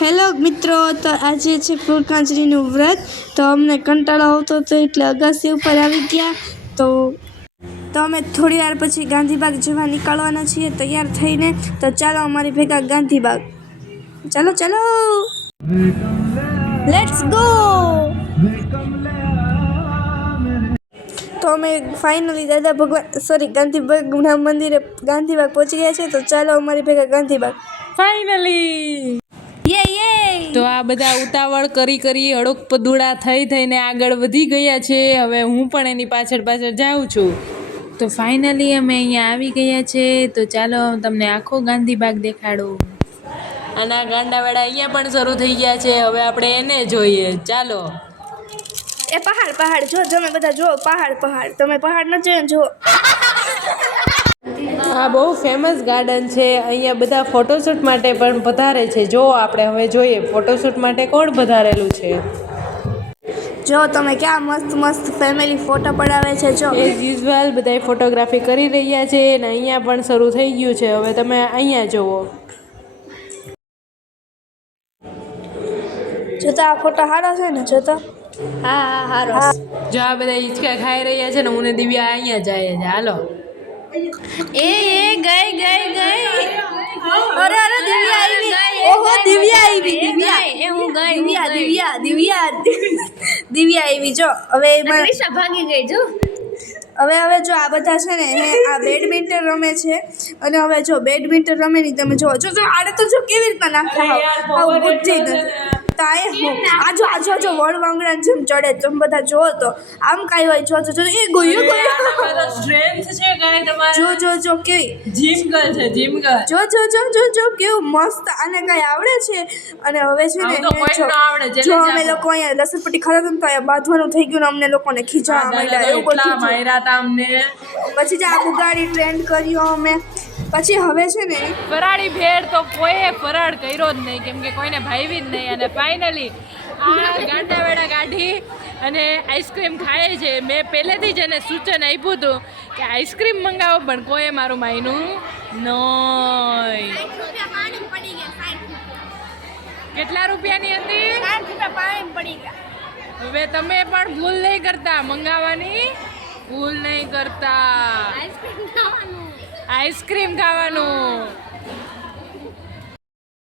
Hello મિત્રો, તો આજે છે ફૂલકાંચરીનું વ્રત. તો અમને કંટાળો આવતો હતો એટલે અગાસી ઉપર આવી ગયા. તો અમે થોડી વાર પછી ગાંધીબાગ જવા નીકળવાના છીએ તૈયાર થઈને. તો ચાલો અમારી ભેગા ગાંધીબાગ. ચાલો ચાલો, લેટ્સ ગો. તો અમે ફાઇનલી દાદા ભગવાન ગાંધીબાગના મંદિરે ગાંધીબાગ પહોંચી ગયા છે. તો ચાલો અમારી ભેગા ગાંધીબાગ. ફાઇનલી તો આ બધા ઉતાવળ કરી હડક પદુડા થઈને આગળ વધી ગયા છે. હવે હું પણ એની પાછળ જાઉં છું. તો ફાઇનલી અમે અહીંયા આવી ગયા છે. તો ચાલો તમને આખો ગાંધીબાગ દેખાડો. અને આ ગાંડાવાડા અહીંયા પણ શરૂ થઈ ગયા છે. હવે આપણે એને જોઈએ. ચાલો. એ પહાડ જો, તમે બધા જો પહાડ. તમે પહાડ ન જોયો જો. આ બહુ ફેમસ ગાર્ડન છે. અહીંયા બધા ફોટોશૂટ માટે પણ પધારે છે. જો આપણે હવે જોઈએ ફોટોશૂટ માટે કોણ પધારેલું છે. જો તમે ક્યાં મસ્ત ફેમિલી ફોટો પડાવે છે. જો એઝ યુઝ્યુઅલ બધાય ફોટોગ્રાફી કરી રહ્યા છે. અને અહીંયા પણ શરૂ થઈ ગયું છે. હવે તમે અહીંયા જુઓ. જોતા આ ફોટો સારો છે ને? જોતો હા સારો. જો આ બધા હિંચકા ખાઈ રહ્યા છે ને હું ને દિવ્યા અહીંયા જાય છે. હાલો. એ ગઈ. અરે દિવ્યા આવી. ઓહો દિવ્યા આવી. જો હવે ભાગી ગઈ જો. હવે જો આ બધા છે ને આ બેડમિન્ટન રમે છે. અને હવે જો બેડમિન્ટન રમે ની તમે જો આડે તો જો કેવી રીતના નાખતા બુદ્ધિ નથી. આજો વળવાંગડા જેમ ચડે. તમે બધા જો તો આમ કાંઈ હોય. જો એ ગયો સ્ટ્રેન્થ છે ગાય તમારે. જો કેવી જીમ ગર્લ છે. જીમ ગર્લ જો કેવું મસ્ત. આને કાંઈ આવડે છે. અને હવે છે ને જો અમે લોકો અહીંયા લસણપટ્ટી ખાતા હતા તો અહીંયા બાંધવાનું થઈ ગયું ને અમને લોકોને ખીચાવા માંડ્યા. એવું બધું માર્યા હતા અમને. પછી જે આખું ગાડી ટ્રેન્ડ કર્યો અમે. પછી હવે છે ને ફરાળી ભેળ તો કોઈએ ફરાળ કર્યો જ નહીં, કેમ કે કોઈને ભાવી જ નહીં. અને ફાઇનલી આ ગાંડાવાડા કાઢી અને આઈસ્ક્રીમ ખાય છે. મેં પહેલેથી જ એને સૂચન આપ્યું હતું કે આઈસ્ક્રીમ મંગાવો, પણ કોઈએ મારું માયનું નહીં. કેટલા રૂપિયાની હતી? હવે તમે પણ ભૂલ નહીં કરતા, મંગાવવાની ભૂલ નહીં કરતા. આઈસ્ક્રીમ ખાવાનું.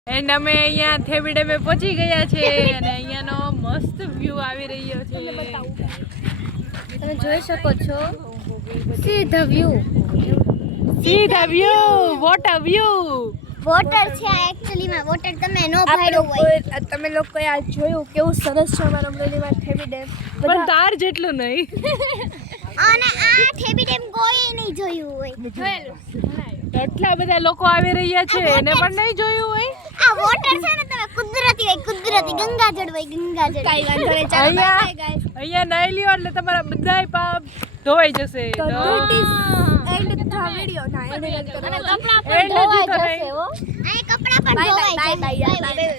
એન્ડ અમે અહીંયા થેબી ડેમે પહોંચી ગયા છે. અને અહીંયાનો મસ્ત વ્યૂ આવી રહ્યો છે. તમે જોઈ શકો છો સીધા વ્યૂ. Water view. વોટર છે આ એક્ચ્યુઅલીમાં. વોટર તમે નો ભાડ્યો હોય. તમે લોકોએ આ જોયું કેવું સરસ છે અમારા અમરેલીમાં થેબી ડેમ. પણ તાર જેટલું નહીં. અને આ થેબી ડેમ કોઈ નહીં જોયું હોય. એટલા બધા લોકો આવી રહ્યા છે, એને પણ નહીં જોયું હોય. આ વોટર છે ને તમે કુદરતી હોય, કુદરતી ગંગાજળ હોય, ગંગાજળ. કાઈ વાંધો નહીં. ચાલો બાય બાય ગાઈસ. અહીંયા નાઈ લ્યો એટલે તમારા બધાય પાપ ધોવાઈ જશે. એન્ડ થા વિડિયો ના એન્ડ કપડા પણ ધોવાઈ જશે. આ કપડા પણ ધોવાઈ જશે. Bye bye.